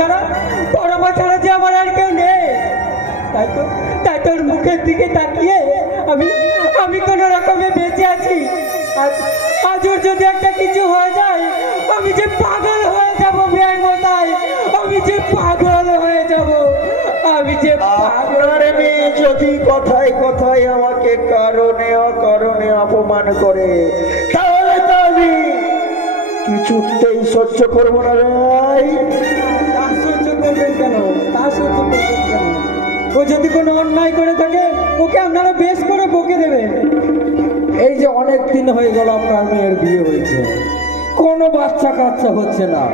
ছাড়া যে আমার আর কেউ নেই। তাই তোর মুখের দিকে তাকিয়ে আমি কোনো রকমে বেঁচে আছি। আজ ওর যদি একটা কিছু হয়ে যায় আমি যে পাগল হয়ে যাব বেআই মশাই, আমি যে পাগল হয়ে যাব, আমি যে আপনার মেয়ে যদি কথায় কথায় আমাকে কারণে অকারণে অপমান করে তাহলে তো আমি কিছুতেই সহ্য করবো না ভাই। তা সহ্য করবেন কেন? ও যদি কোনো অন্যায় করে থাকে ওকে আপনারা বেশ করে বকে দেবেন। এই যে অনেক দিন হয়ে গেল আপনার মেয়ের বিয়ে হয়েছে, কোনো বাচ্চা কাচ্চা হচ্ছে না,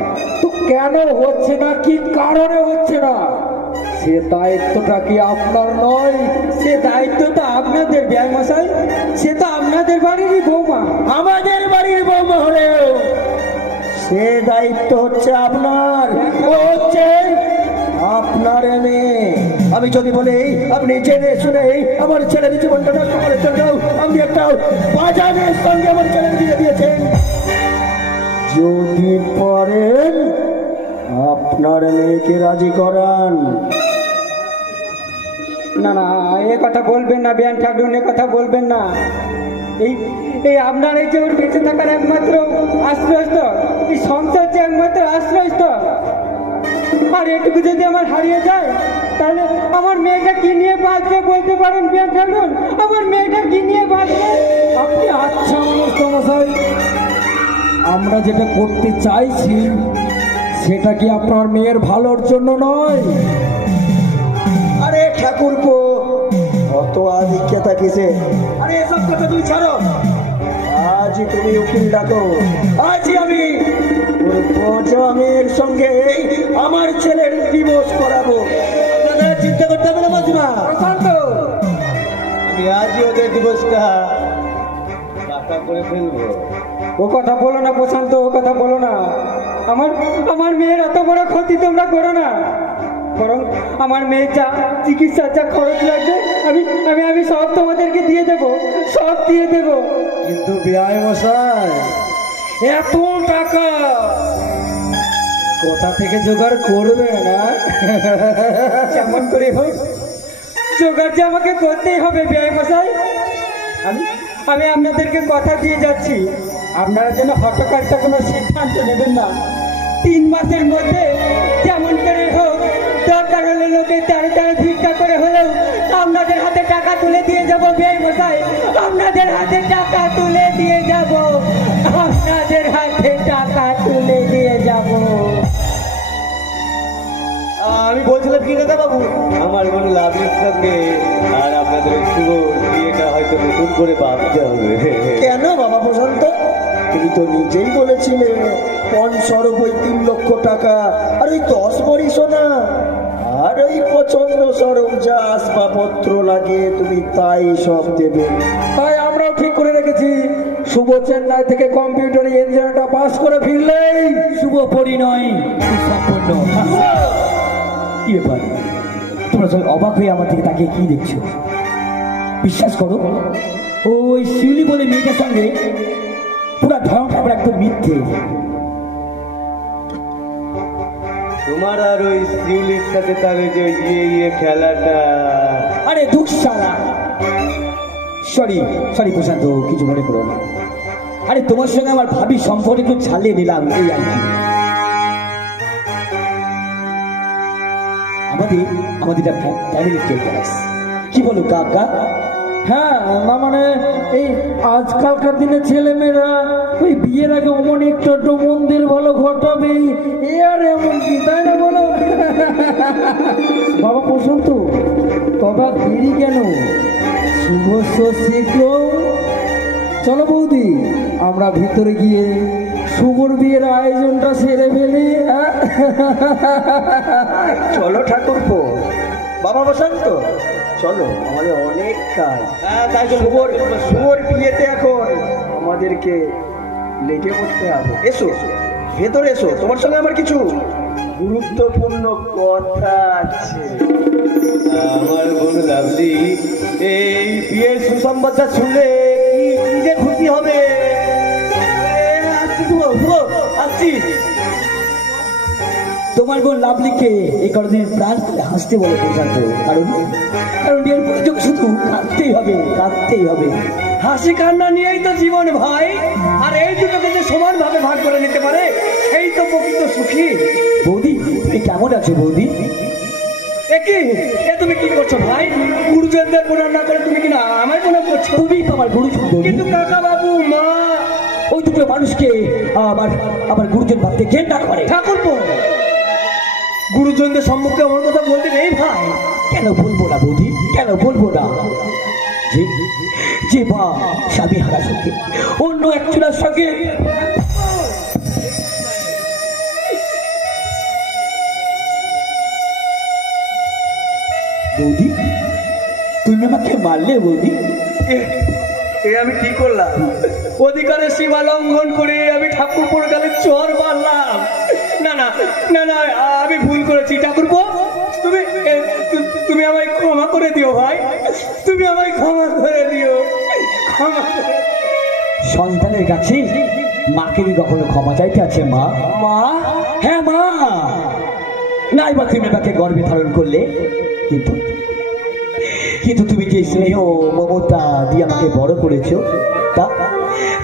তো কেন হচ্ছে না, কি কারণে হচ্ছে না, সে দায়িত্বটা কি আপনার নয়? সে দায়িত্ব তো আপনাদের বেআই মশাই, সে তো আপনাদের বাড়িরই বৌমা। আমাদের বাড়ির বৌমা হলেও সে দায়িত্ব হচ্ছে আপনার, ও হচ্ছে আপনার মেয়ে। আমি যদি বলি আপনি জেনে শুনে আমার ছেলের জীবনটা নষ্ট করে চললেও আপনি একটা বাজারের সঙ্গে আমার ছেলের বিয়ে দিয়েছেন। যদি পারেন আপনার মেয়েকে রাজি করান। না না, এ কথা বলবেন না বেআইন ঠাকুর, এ কথা বলবেন না। এই এই আপনার এই যে ওর বেঁচে থাকার একমাত্র আশ্রয়স্থল, এই সংসার যে একমাত্র আশ্রয়স্থল, আর এটুকু যদি আমার হারিয়ে যায় তাহলে আমার মেয়েটা কি নিয়ে বাঁচবে বলতে পারেন বেআইন ঠাকুর? আমার মেয়েটা কি নিয়ে বাঁচবে? আপনি আচ্ছা মানুষ তো মশাই, আমরা যেটা করতে চাইছি সেটা কি আপনার মেয়ের ভালোর জন্য নয়? আরে ঠাকুরপো অত আধিক্যতা কিসে? আরে এসব কথা তুই ছাড়ো। আজই তুমি উকিল ডাকো, আজই আমি ওর পচা মেয়ের সঙ্গে আমার ছেলের ডিভোর্স করাবো। দাদা চিন্তা করতে হবে না মাসিমা, আমি আজই ওদের ডিভোর্সটা পাকা করে ফেলবো। ও কথা বলো না প্রশান্ত, ও কথা বলো না। আমার মেয়ের এত বড় ক্ষতি তোমরা করো না, বরং আমার মেয়ের যা চিকিৎসার যা খরচ লাগবে আমি আমি আমি সব তোমাদেরকে দিয়ে দেবো, সব দিয়ে দেবো। কিন্তু বিআই মশাই এত টাকা কোথা থেকে জোগাড় করবে না? যেমন করে হোক জোগাড় যে আমাকে করতেই হবে বেআই মশাই। আমি আমি আপনাদেরকে কথা দিয়ে যাচ্ছি, আপনারা যেন হঠকারিতা কোনো সিদ্ধান্ত নেবেন না। 3 মাসের মধ্যে যেমন করে হোক, দরকার হলে লোকে তারে ভিক্ষা করে হলেও আপনাদের হাতে টাকা তুলে দিয়ে যাব বেআই মশাই, আপনাদের হাতে টাকা তুলে দিয়ে যাব, আপনাদের হাতে টাকা তুলে দিয়ে যাব। আমি বলছিলাম কি দাদা বাবু, আমার মনে লাভের সঙ্গে আর আপনাদের শুভ বিয়েটা হয়তো নতুন করে ভাবতে হবে। কেন বাবা প্রশান্ত, তুমি তো নিজেই বলেছিলে পণ স্বরূপ ওই 3 লক্ষ টাকা আর ওই 10 ভরি সোনা আর ওই পছন্দ স্বরূপ যা আসবাবপত্র লাগে তুমি তাই সব দেবে। তাই আমরাও ঠিক করে রেখেছি, শুভ চেন্নাই থেকে কম্পিউটারে ইঞ্জিনিয়ারটা পাস করে ফিরলেই শুভ পরিণয় সম্পন্ন। কি ব্যাপার, তোমরা সবাই অবাক হয়ে আমার দিকে তাকিয়ে কি দেখছো? বিশ্বাস করো, ওই শিউলি বলে মেয়েটার সঙ্গে পুরা ধরন ঠাকুর একদম মিথ্যে। তোমার আর ওই শিউলির সাথে তাহলে যে ইয়ে খেলাটা। আরে দুঃসারা, সরি প্রশান্ত, কিছু মনে করো না। আরে তোমার সঙ্গে আমার ভাবি সম্পর্কে একটু ঝালিয়ে নিলাম, এই আর কি। আমাদের ফ্যামিলি কেস, কি বলো কাকা? হ্যাঁ, না মানে এই আজকালকার দিনে ছেলেমেয়েরা ওই বিয়ের আগে অমন একটু মন্দির ভালো ঘটাবে, এ আর এমন কি, তাই না বলো? বাবা প্রশান্ত, তবে আর দেরি কেন, শুভস্য শীঘ্র। চলো বৌদি, আমরা ভিতরে গিয়ে শুভর বিয়ের আয়োজনটা সেরে ফেলি। চলো ঠাকুরপো, বাবা বসন্ত চলো, আমাদের অনেক কাজ। শুভর বিয়েতে এখন আমাদেরকে লেগে পড়তে হবে। এসো ভেতরে এসো, তোমার সঙ্গে আমার কিছু গুরুত্বপূর্ণ কথা আছে। আমার বোন লাভলি এই বিয়ের সুসংবাদটা শুনলে কি যে খুশি হবে। আসছি। তোমার বোন লাভলিকে এই কতদিন প্রাণ খুলে হাসতে বলে প্রশান্ত, কারণ কারণ এর প্রয়োজন শুধু কাঁদতেই হবে, কাঁদতেই হবে। হাসি কান্না নিয়েই তো জীবন ভাই, আর এই দুটোকে যে সমানভাবে ভাগ করে নিতে পারে সেই তো প্রকৃত সুখী। বৌদি তুমি কেমন আছো বৌদি? তুমি কি করছো ভাই? গুরুজনদের প্রণাম না করে তুমি কিনা আমায় প্রণাম করছো? তুমি তো আমার গুরুজন বৌদি। কিন্তু কাকা বাবু, মা, ওই দুটো মানুষকে আমার আমার গুরুজন ভাবতে ঘেন্না করে। ঠাকুরপো, গুরুজনদের সম্মুখে আমার কথা বলতে নেই ভাই। কেন বলবো না বৌদি, কেন বলবো না? যে যে মা স্বামী হারা সঙ্গে অন্য একজনের সঙ্গে বৌদি, তুমি আমাকে মারলে বৌদি। এ আমি কি করলাম? অধিকারের সীমা লঙ্ঘন করে আমি ঠাকুরপোর গালে চর মারলাম। না না না না, আমি ভুল করেছি ঠাকুরপো। তুমি তুমি আমায় ক্ষমা করে দিও ভাই, তুমি আমায় ক্ষমা করে দিও, ক্ষমা করে দিও। সন্তানের কাছে মাকে কি কখনো ক্ষমা চাইতে আছে মা? মা, হ্যাঁ মা, নাই বা তুমি আমাকে গর্বে ধারণ করলে, কিন্তু কিন্তু তুমি যে স্নেহ মমতা দিয়ে আমাকে বড় করেছো, তা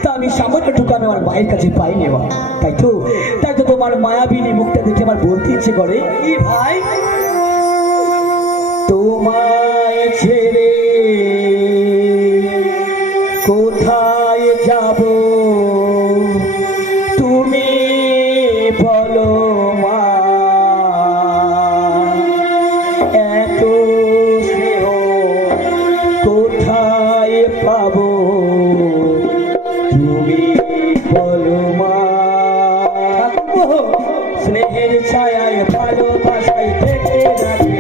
তা আমি সামান্যটুকু আমি আমার মায়ের কাছে পাইনি মা। তাই তো তোমার মায়াবিনী মুখটা দেখে আমার বলতে ইচ্ছে করে, কি ভাই? তোমায় ছেড়ে কোথায় যাব তুমি বলো মা, এত স্নেহ কোথায় পাবো তুমি বলো মা। স্নেহের ছায়ায় ভালোবাসায় থেকে রাখে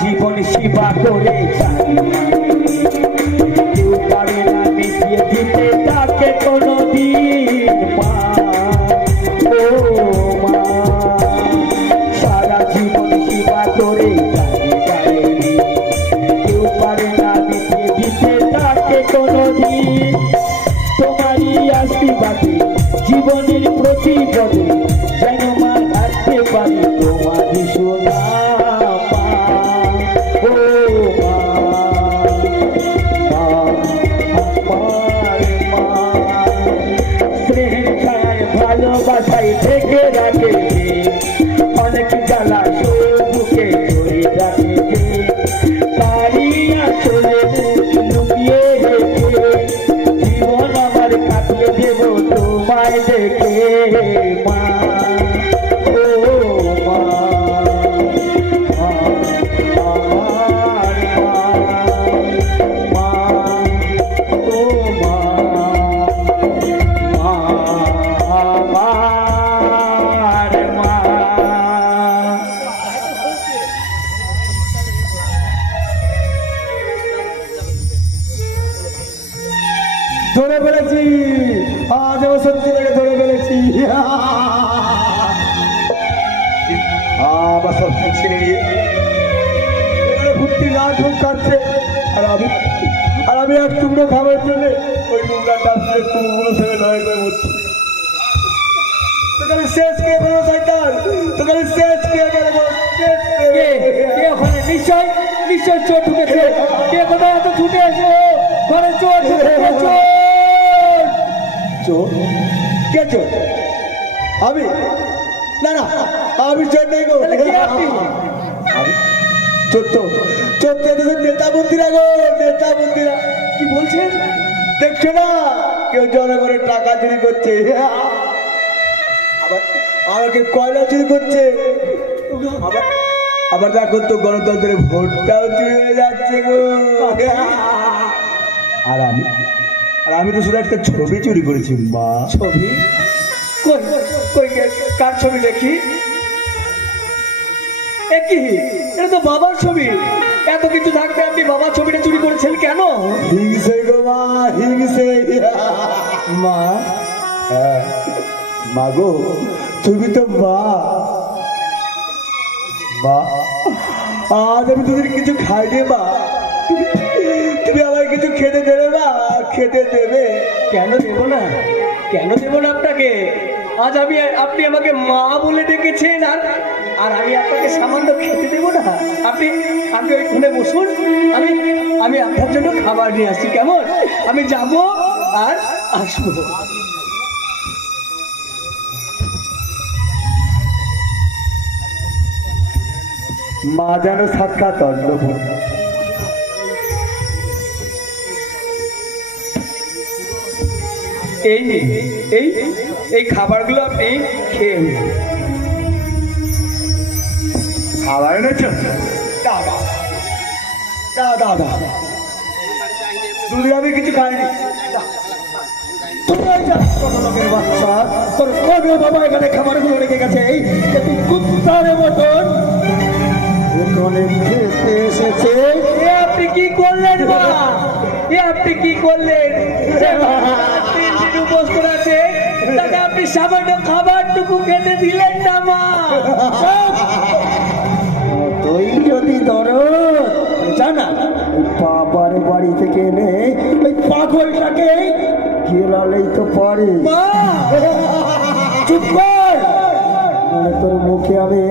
জীবন সেবা করে কেউ পারে না মিটিয়ে দিতে তাকে কোনদিন মা, ও মা। সারা জীবন সেবা করে কেউ পারে না মিটিয়ে দিতে তাকে কোনদিন। তোমারই আশীর্বাদে জীবনের প্রতিপদে যেন মা হাঁটতে পারি তোমারই সোনা। ভালোবাসায় থেকে রাখে অনেক জ্বালা বুকে ধরে রাখে, তারি আসলে লুকিয়ে রেখে জীবন আমার কাটিয়ে দেব তোমায় দেখে মা, ও মা, আমার মা, ও মা, ধরে ফেলেছি, আজ আমার সত্যি করে ধরে ফেলেছি। আমার সব ছিঁড়ে নিয়ে ভর্তি না ঢুক কাটছে, আর আমি এক টুকরো খাবার জন্য ওই টুকরা ডাস্টবিনে কুকুরগুলো সেবে লড়াই করে বলছি, তোকে শেষ করে ফেলো শয়তান, তোকে শেষ করে ফেলবো। নিশ্চয় নিশ্চয় চোর ঢুকেছে। কে কোথায় এত ছুটে এসো ঘরে চোর, চোর চোর? কে চোর? আমি? না না, আমি চোর নেই গো। আমি? চোর তো এদের নেতা মন্ত্রীরা গো, নেতা মন্ত্রীরা। কি বলছেন? দেখছো না কেউ জনগণের টাকা চুরি করছে, আবার আমাকে কয়লা চুরি করছে, আবার দেখো তো গণতন্ত্রের ভোটটাও চুরি হয়ে যাচ্ছে গো। আর আমি তো শুধু একটা ছবি চুরি করেছি মা। ছবি? কই কই কার ছবি দেখি? একই, এটা তো বাবার ছবি। এত কিছু থাকতে আপনি বাবার ছবিটা চুরি করেছেন কেন? হিংসে গো মা, হিংসে। মা, হ্যাঁ মা গো, তুমি তো মা। মা, আজ আমি তোদের কিছু খাইনি মা। তুমি আমায় কিছু খেতে দেবে মা, খেতে দেবে? কেন দেবো না, কেন দেবো না আপনাকে? আজ আপনি আমাকে মা বলে ডেকেছেন, আর আমি আপনাকে সামান্য খেতে দেবো না? আপনি ওইখানে বসুন, আমি আপনার জন্য খাবার নিয়ে আসছি, কেমন? আমি যাব আর আসবো। মা যেন সাক্ষাৎ অন্নপূর্ণা। এই এই এই খাবারগুলো আপনি খেয়ে নিন। খাবার এনেছ? দাদা দাদা, দুদিন আমি কিছু খাইনি। লোকের বাচ্চা, তোর কবে বাবা এখানে খাবারগুলো রেখে গেছে? এই যে তুই কুত্তারে মতন ওখানে খেতে এসেছে। এ আপনি কি করলেন মা? এ আপনি কি করলেন? উপোস করেছে, তাকে আপনি সামান্য খাবারটুকু খেতে দিলেন না মা। তুই যদি দরদ জানা বাবার বাড়ি থেকে এনে ওই পাগলটাকে গেলালেই তো পারে। মা চুপ কর, মানে তোর মুখে আমি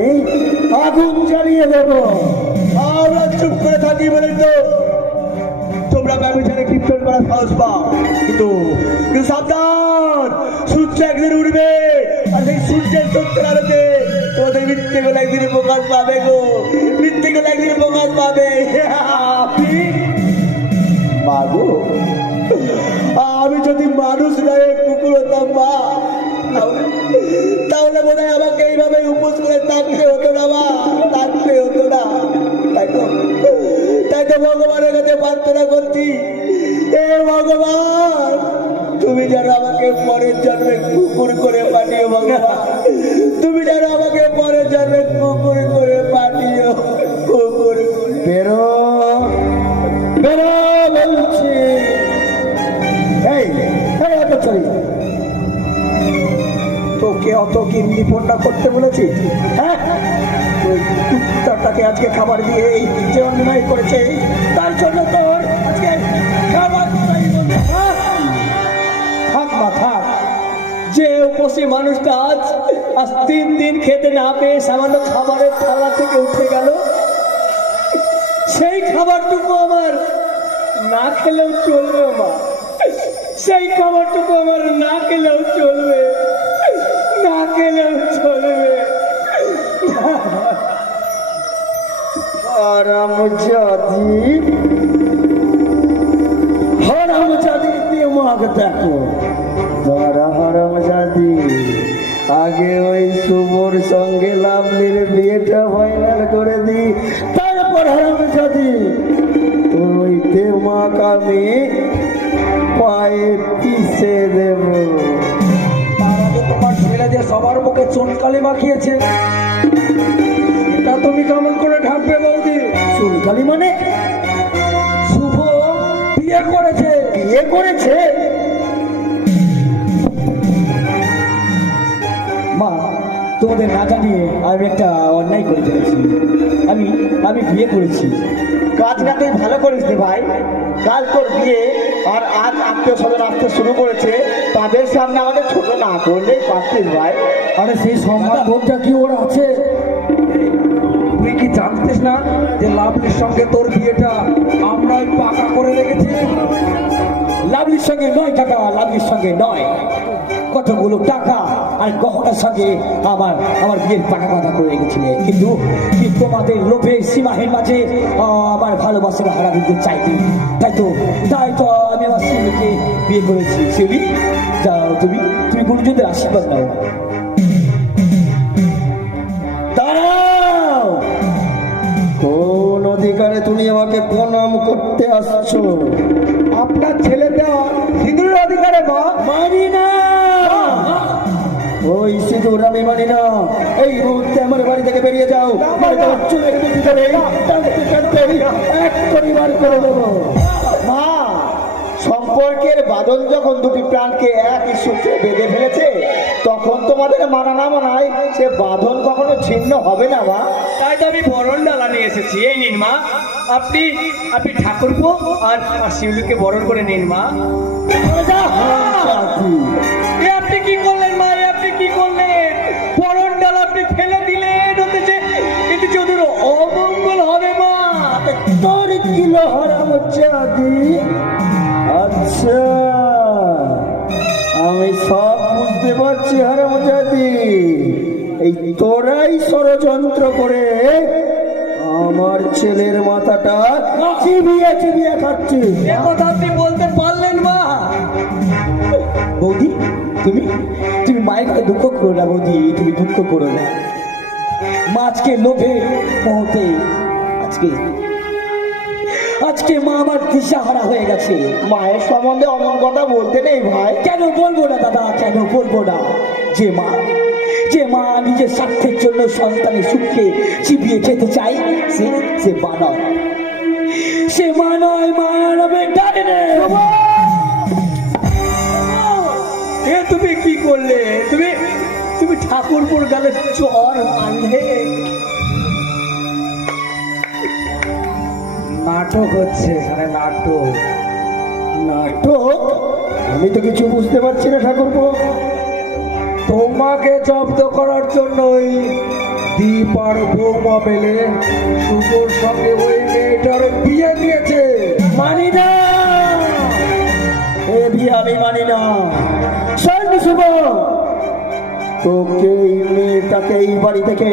আগুন জ্বালিয়ে দেবো। আমরা চুপ করে থাকি বলে তো তোমরা ব্যবচারে কীর্তন করা সাহস পাও। কিন্তু সাবধান, সূর্য একদিন উঠবে, আর সেই সূর্যের সত্যের আলোতে তোমাদের মিথ্যে গুলো একদিন প্রকাশ পাবে গো, মিথ্যে গুলো একদিন প্রকাশ পাবে। আপনি মা গো, আমি যদি মানুষ নয় কুকুর হতাম মা, তাহলে বোধ হয় আমাকে এইভাবে উপোস করে থাকতে হতো না মা, থাকতে হতো না। তাই তো ভগবানের কাছে প্রার্থনা করছি, এ ভগবান তুমি যেন আমাকে পরের জন্মে কুকুর করে পাঠিও। ভগবান তুমি যেন আমাকে পরের জন্মে কুকুর করে পাঠিও, কুকুর। বেরো বেরো বলছি। এই এত চলি তোকে অত কি নিপন্না করতে বলেছি? হ্যাঁ, ওই কুত্তাটাকে আজকে খাবার দিয়ে এই যে অন্যায় করেছে, তার জন্য তোর আজকে খাবার চাই বলতে। থাক মা থাক, যে উপসী মানুষটা আজ 3 দিন খেতে না পেয়ে সামান্য খাবারের থালা থেকে উঠে গেল, সেই খাবারটুকু আমার না খেলেও চলবে মা। সেই খাবারটুকু আমার না খেলেও চলবে, না খেলেও চলবে। হারামজাদি দিমাগ দেখো, তারা হারামজাদি আগে ওই শুভর সঙ্গে লাভলির বিয়েটা ফাইনাল করে দি, তারপর হারামজাদি তোর ওই দিমাগ আমি পায়ে পিষে দেব। তার আগে তোমার ছেলে যে সবার মুখে চুনকালি মাখিয়েছে, এটা তুমি কেমন করে ঢাকবে বৌদি? চুনকালি মানে? শুভ বিয়ে করেছে। বিয়ে করেছে? মা, তোমাদের না জানিয়ে আমি একটা অন্যায় করে ফেলেছি। আমি বিয়ে করেছি। কাজটা তুই ভালো করিস রে ভাই, কাল তোর বিয়ে, আর আজ আত্মীয় স্বজন আসতে শুরু করেছে, তাদের সামনে আমাদের ছোট না করলেই পারতিস ভাই। আরে সেই সম্মান বোধটা কি ওর আছে? তুই কি জানতিস না যে লাভলির সঙ্গে তোর বিয়েটা আমরাই পাকা করে রেখেছি? লাভলির সঙ্গে নয় টাকা, লাভলির সঙ্গে নয়, কতগুলো টাকা আর গহনার সঙ্গে আমার আমার বিয়ের পাকা কথা করে রেখেছিলেন, কিন্তু তোমাদের লোভের সীমাহীন মাঝে আমার ভালোবাসাকে হারা দিতে চাইনি। তাই তো আমি আমার শিউলিকে বিয়ে করেছি। শিউলি, যাও, তুমি গুরুজনদের আশীর্বাদ নাও। দাঁড়াও, কোন অধিকারে তুমি আমাকে প্রণাম করতে আসছো? আপনার ছেলে দেওয়া সিঁদুরের অধিকারে মা। মানি না, ওই সিঁদুর আমি মানি না। এই মুহূর্তে আমার বাড়ি থেকে বেরিয়ে যাও। চুলের ভিতরে এক পরিবার করে দেবো। মা, সম্পর্কের বাঁধন যখন দুটি প্রাণকে একই সূত্রে বেঁধে ফেলেছে, তখন তোমাদের মানা না মানায় সে বাঁধন কখনো ছিন্ন হবে না মা। তাই তো আমি বরণ ডালা নিয়ে এসেছি। এই নিন মা, আপনি ঠাকুরপো আর শিউলিকে বরণ করে নিন মা। এ আপনি কি করলেন মা? এ আপনি কি করলেন? বরণ ডালা আপনি ফেলে দিলেন। এতে ওদের অমঙ্গল হবে মা। তোর কিলো হারাম হচ্ছে আদি। আচ্ছা, আমি সব বুঝতে পারছি হারাম জাতি। এই তোরাই ষড়যন্ত্র করে আমার ছেলের মাথাটা চিবিয়ে চিবিয়ে খাচ্ছিস। এ কথা আপনি বলতে পারলেন মা? বৌদি, তুমি মায়ের কথা দুঃখ করো না বৌদি, তুমি দুঃখ করো না। মা আজকে লোভে মোহতে আজকে মা আমার দিশাহারা হয়ে গেছে। মায়ের সম্বন্ধে অমন কথা বলতে নেই ভাই। কেন বলবো না দাদা, কেন বলবো না? যে মা নিজের স্বার্থের জন্য সন্তানের সুখকে চিবিয়ে খেতে চাই, সে মা নয়, সে মা নয়, মা নামে ডাকে না। এ তুমি কি করলে? তুমি ঠাকুরপুর গালে চর মারলে। নাটক হচ্ছে এখানে, নাটক। নাটক? আমি তো কিছু বুঝতে পারছি না ঠাকুরপো। তোমাকে জব্দ করার জন্যই দীপ আর বৌমা পেলে শুভর সঙ্গে ওই মেয়েটার বিয়ে দিয়েছে। মানি না, এ বিয়ে আমি মানি না। শোন শুভ, তোকে এই মেয়েটাকে এই বাড়ি থেকে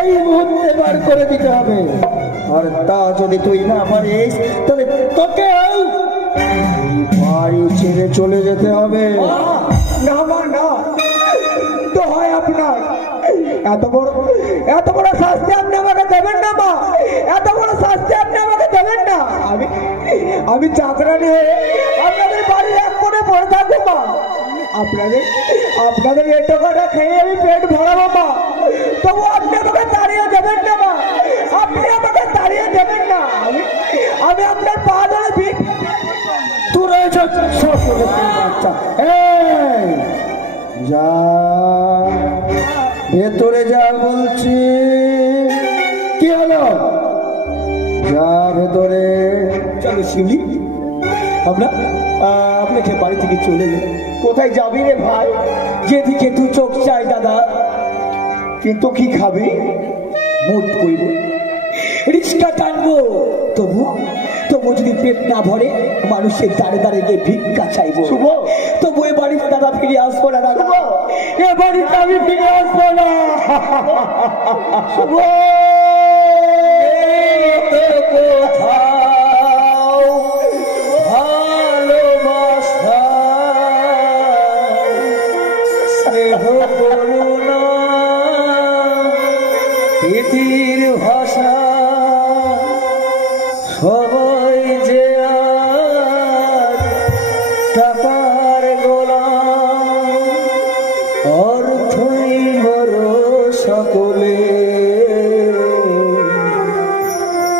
এই মুহূর্তে বার করে দিতে হবে। আর তা যদি তুই না পারিস, তাহলে তোকে এই বাড়ি ছেড়ে চলে যেতে হবে। না মা, না, তো হয় আপনার এত বড় শাস্তি আপনি আমাকে দেবেন না মা। এত বড় শাস্তি আপনি আমাকে দেবেন না। আমি চাকরানি হয়ে আপনাদের বাড়ির এক কোণে পড়ে থাকবো মা। আপনাদের এই টাকাটা খেয়ে আমি পেট ভরাবো মা। তবু আপনি আমাকে তাড়িয়ে দেবেন না মা। আপনি আমাকে তাড়িয়ে দেবেন না। আমি আপনার পা ধরে ভিক। তোরা বাচ্চা, এই যা, ভেতরে যা বলছি। কি হলো? যা ভেতরে। চলো শিউলি, আপনাকে বাড়ি থেকে চলে যাই। কোথায় যাবি রে ভাই? যেদিকে দু চোখ চাই দাদা। কিন্তু কি খাবি? মুড করবো, রিক্সা টানবো, তবু যদি পেট না ভরে মানুষের দাঁড়ে দাঁড়ে গিয়ে ভিক্ষা চাইবো। শুভ, তবু এ বাড়িতে দাদা ফিরে আসবো না দাদা। এ বাড়িতে আমি ফিরে আসবো না। শুভ, কোথাও ভালোবাসা স্নেহ করুণা প্রীতির ভাষা সবাই যে আজ টাকার গোলাম, অর্থই বড় সকলে,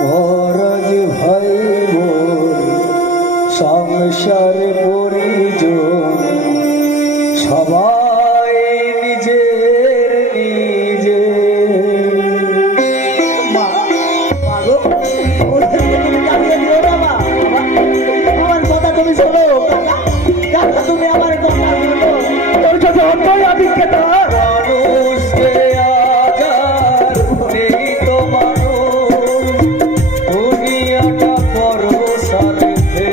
পরজ ভাই বোন সংসার পরিজন সবাই নিজের নিজে। আমার কথা তুমি শোনো। তুমি আমার কথা শোনো। তোর কাছে অন্তই অভিজ্ঞতা। মানুষকে আজার নেই তো মানুষ, দুনিয়াটা বড় স্বার্থে।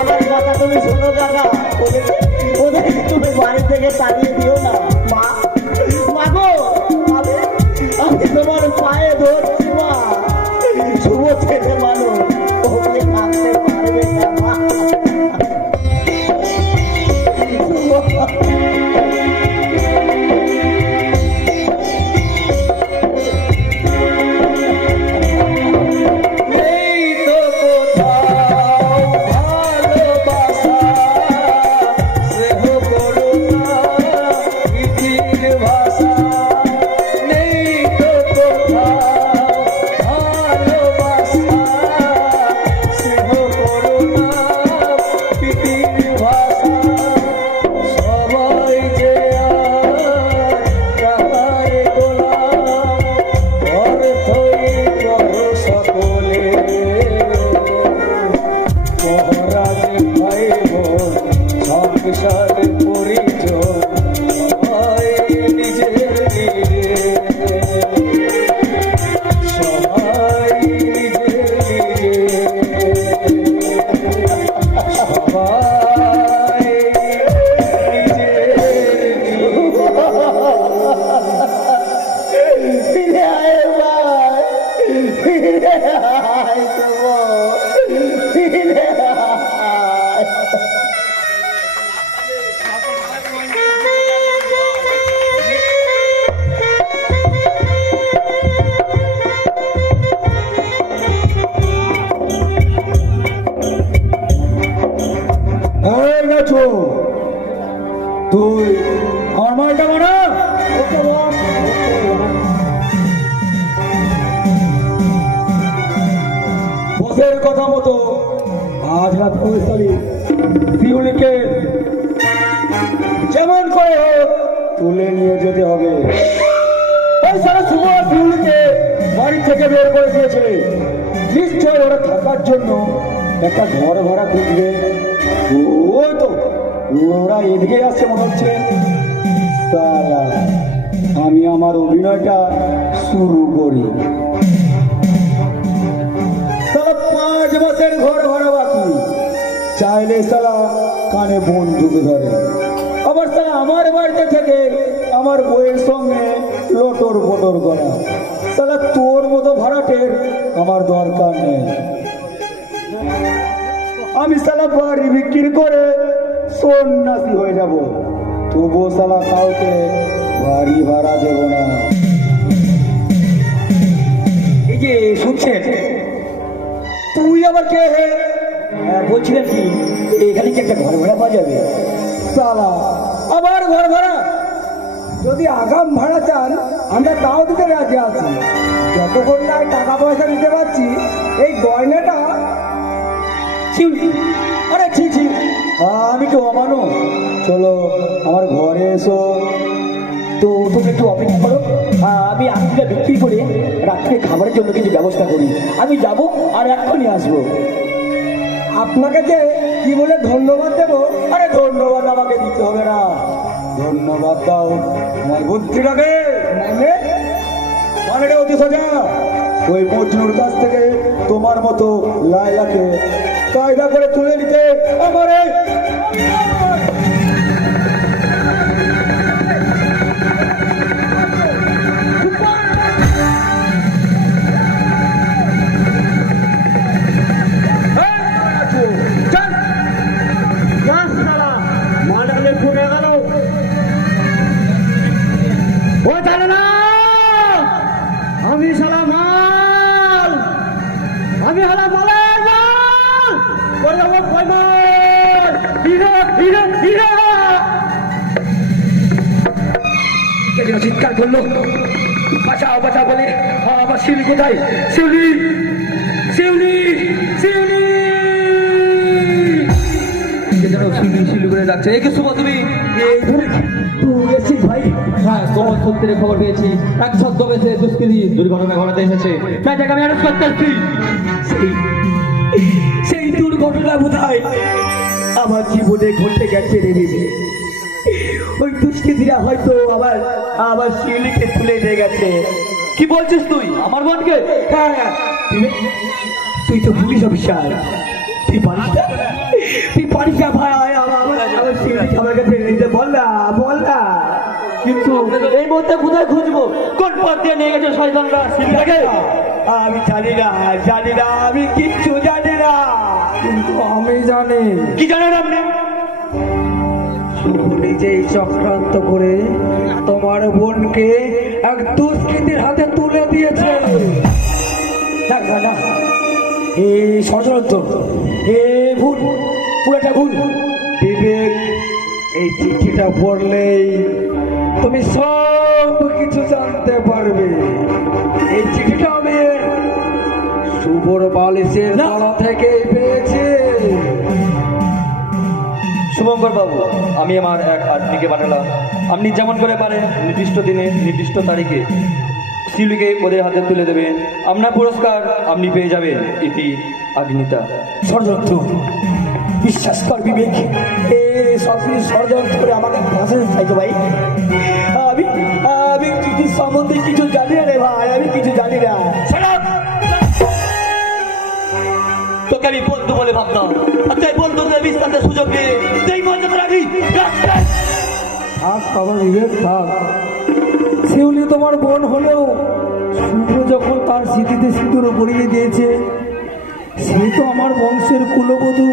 আমার কথা তুমি শোনো কাকা, ওদের তুমি বাড়ি থেকে তাড়িয়ে দিও না মা। মাগো, আমি তোমার পায়ে ধরছি মা, শুভ ছেলে মানুষ, ওকে থাকতে পারবে না মা। নেই তো কোথাও ভালোবাসা, স্নেহ করুণা ইতির ভাষা। নেই তো কোথাও ভালোবাসা, স্নেহ করুণা ইতির ভাষা। সবাই যে আর তাহার গোলাম, অর্থই করো সকলে। মহারাজ ভাই বোন সংসার পরিচয়, সবাই নিজের নিজে, সবাই নিজের নিজে, সবাই নিজের নিজে। ফিরে আয় ভাই, ফিরে আয় শুভ, ফিরে আয়। এই নাচু, তুই আমার মালটা মারা। বসের কথা মতো আজ রাত ফয়সালি শিউলিকে যেমন করে হোক তুলে নিয়ে যেতে হবে। ওই সারা শুভ শিউলিকে বাড়ি থেকে বের করে দিয়েছে, নিশ্চয় ওরা থাকার জন্য একটা ঘর ভাড়া খুঁজবে। ওই তো ওরা এদিকে আসছে মনে হচ্ছে। সালা, আমি আমার অভিনয়টা শুরু করি। সালা 5 মাসের ঘর ভাড়া বাকি, চাইলে সালা কানে বন্দুক ধরে। আবার সালা আমার বাড়িতে থেকে আমার বইয়ের সঙ্গে লটর পটর করা। সালা তোর মতো ভাড়াটের আমার দরকার নেই। আমি সালা বাড়ি বিক্রি করে সন্ন্যাসী হয়ে যাব, তবুও সালা কাউকে বাড়ি ভাড়া দেব না। এই যে শুনছেন, তুই আবার কে হে? বলছিলেন কি এখানে কি একটা ঘর ভাড়া পাওয়া যাবে? সালা আবার ঘর ভাড়া? যদি আগাম ভাড়া চান আমরা তাও দিতে রাজি আছি, যতক্ষণ না টাকা পয়সা দিতে পারছি এই গয়নাটা। আরে ছি ছি, আমি তো অমানুষ। চলো আমার ঘরে এসো। তো তুমি একটু অপেক্ষা করো, আমি আংটিটা বিক্রি করে রাত্রে খাবারের জন্য কিছু ব্যবস্থা করি। আমি যাব আর এক্ষুনি আসবো। আপনাকে যে কি বলে ধন্যবাদ দেবো? আরে ধন্যবাদ আমাকে দিতে হবে না, ধন্যবাদ দাও আমার বুদ্ধিটাকে। মানে অতি সোজা, ওই মজনুর কাছ থেকে তোমার মতো লায়লাকে কায়দা করে তুলে নিতে আমার আমি শালা মাল, আমি হলাম মালের মাল, ওরে আমার কই মাল, হিরো হিরো হিরো। যেন চিৎকার করলো, বাঁচাও বাঁচাও বলে। আমার শিউলি কোথায়? শিউলি শিউলি শিউলি, যেন শিউলি শিউলি করে ডাকছে। একে শুভ, তুমি তুই এসেছিস ভাই? হ্যাঁ, তোমার সত্যের খবর পেয়েছি। এক ছদ্মবেশে দুষ্কৃতী দুর্ঘটনা ঘটাতে এসেছে, তাই তাকে আমি অ্যারেস্ট করতে আসছি। সেই দুর্ঘটনা বোধহয় আমার জীবনে ঘটে গেছে রে বিবে। ওই দুষ্কৃতীরা হয়তো আবার আবার শিউলিকে তুলে নিয়ে গেছে। কি বলছিস তুই আমার বোনকে? হ্যাঁ, তুই তো পুলিশ অফিসার, তুই পারিস না? তুই পারিস না ভাই? আমার শিউলিকে আমার কাছে নিতে বল না, বল না। কিন্তু এই মুহূর্তে কোথায় খুঁজবো? কোন পথ দিয়ে নিয়ে গেছে শয়তানরা শিবটাকে? আমি জানি না, আমি কিচ্ছু জানি না। কিন্তু আমি জানি কি জানেন আপনি? শুভ নিজেই চক্রান্ত করে তোমার বোনকে এক দুষ্কৃতীর হাতে তুলে দিয়েছে। না এ ষড়যন্ত্র, এ ভুল, পুরোটা ভুল। বিবেক, এই চিঠিটা পড়লেই তুমি সব কিছু জানতে পারবে। এই চিঠিটা আমি শুভর বালিশের তলা থেকে পেয়েছি। শুভঙ্কর বাবু, আমি আমার এক আদমিকে পাঠালাম। আপনি যেমন করে পারেন নির্দিষ্ট দিনে নির্দিষ্ট তারিখে শিউলিকে ওদের হাতে তুলে দেবেন। আপনার পুরস্কার আপনি পেয়ে যাবেন। ইতি আগ্নিতা। ষড়যন্ত্র, বিশ্বাস কর বিবেক, এ সব কিছু ষড়যন্ত্র করে আমাকে ফাঁসাতে চাইছো ভাই। আমি আমি কিছু সম্বন্ধে কিছু জানি না রে ভাই, আমি কিছু জানি না। তোকে আমি বন্ধু বলে ভাবতাম, আর তাই বন্ধুদের বিস্তারের সুযোগ দিয়ে তুই মর্যাদা রাখি। থাক বাবা বিবেক, থাক। শিউলি তোমার বোন হলেও শুভ যখন তার স্মৃতিতে সিঁদুর পরিয়ে দিয়েছে, সে তো আমার বংশের কুলবধূ।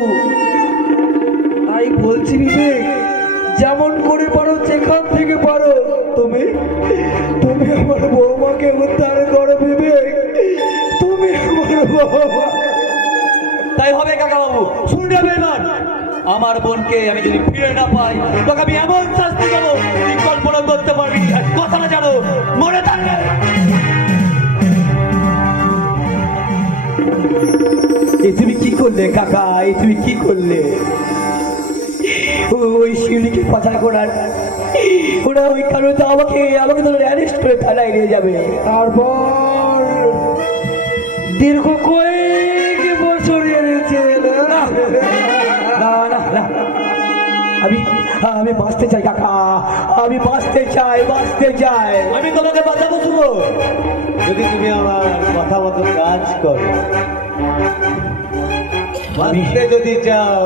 তাই বলছি বিবেক, যেমন করে পারো, যেখান থেকে পারো, তুমি তুমি আমার বৌমাকে উদ্ধার করো বিবেক, তুমি আমার বৌমা। তাই হবে কাকা বাবু, শুনে যাবে এবার। আমার বোনকে আমি যদি ফিরে না পাই, তোকে আমি এমন শাস্তি দেবো তুই কল্পনা করতে পারবি। আর কথাটা জানো, মনে থাকবে। এই তুমি কি করলে কাকা, এই তুমি কি করলে? ওই শিউলিকে পাচার করার ওরা ওই কারণে তো আমাকে আমাকে তো অ্যারেস্ট করে থানায় নিয়ে যাবে। তারপর দীর্ঘ কয়েক বছর এনেছে। না না না, আমি আমি বাঁচতে চাই কাকা, আমি বাঁচতে চাই, বাঁচতে চাই। আমি তোমাকে বাঁচাবো শুভ, যদি তুমি আমার কথা মতো কাজ করো। বাঁচতে যদি চাও,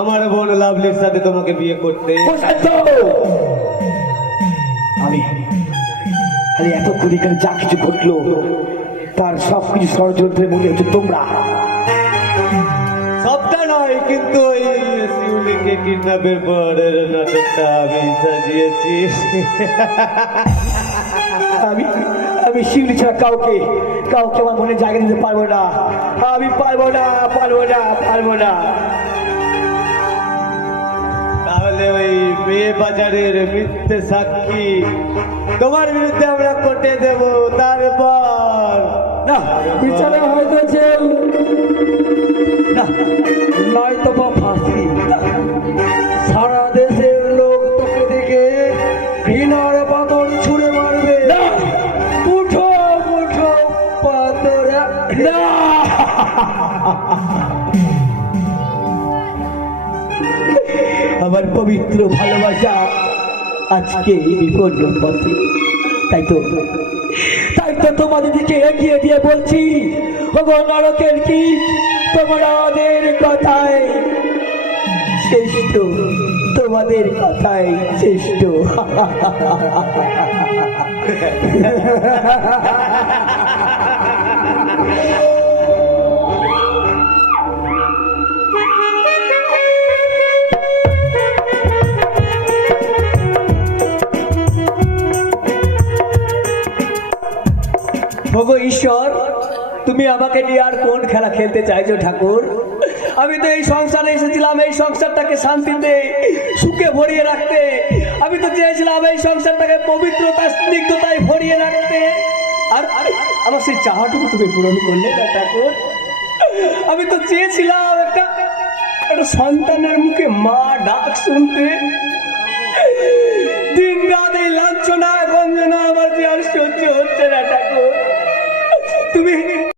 আমার বোন লাভলির সাথে তোমাকে বিয়ে করতে। আমি আরে এতক্ষণ এখানে যা কিছু ঘটলো তার সব কিছু ষড়যন্ত্রের মনে হচ্ছে তোমরা। সবটা নয়, কিন্তু ওই শিউলিকে কিডন্যাপের পরের নাটকটা আমি সাজিয়েছি। আমি আমি শিউলি ছাড়া কাউকে কাউকে আমার মনে জায়গা দিতে পারবো না। আমি পারবো না, পারবো না, পারবো না। তাহলে ওই মেয়ে বাজারের মিথ্যে সাক্ষী তোমার বিরুদ্ধে আমরা কোর্টে দেব। তারপর না, বিচারে হয়তো জেল, না নয়তো বা ফাঁসি। সারা দেশের লোক তোকে দেখে ঘৃণার পাথর ছুঁড়ে মারবে। উঠো উঠো পাথর। না, আমার পবিত্র ভালোবাসা আজকে এই বিপন্ন পথে। তাই তো তোমাদের দিকে এগিয়ে দিয়ে বলছি, ওগো নরকের কি তোমাদের কথায় শ্রেষ্ঠ, তোমাদের কথায় শ্রেষ্ঠ। ভগো ঈশ্বর, তুমি আমাকে নিয়ে আর কোন খেলা খেলতে চাইছো ঠাকুর? আমি তো এই সংসারে এসেছিলাম এই সংসারটাকে শান্তিতে সুখে ভরিয়ে রাখতে। আমি তো চেয়েছিলাম এই সংসারটাকে পবিত্রতা স্নিগ্ধতায় ভরিয়ে রাখতে। আর আমার সেই চাহাটুকু তুমি পূরণ করলে না ঠাকুর। আমি তো চেয়েছিলাম একটা সন্তানের মুখে মা ডাক শুনতে। দিন রাত এই লাঞ্ছনা গঞ্জনা আমার যে আর সহ্য হচ্ছে না ঠাকুর। তুমি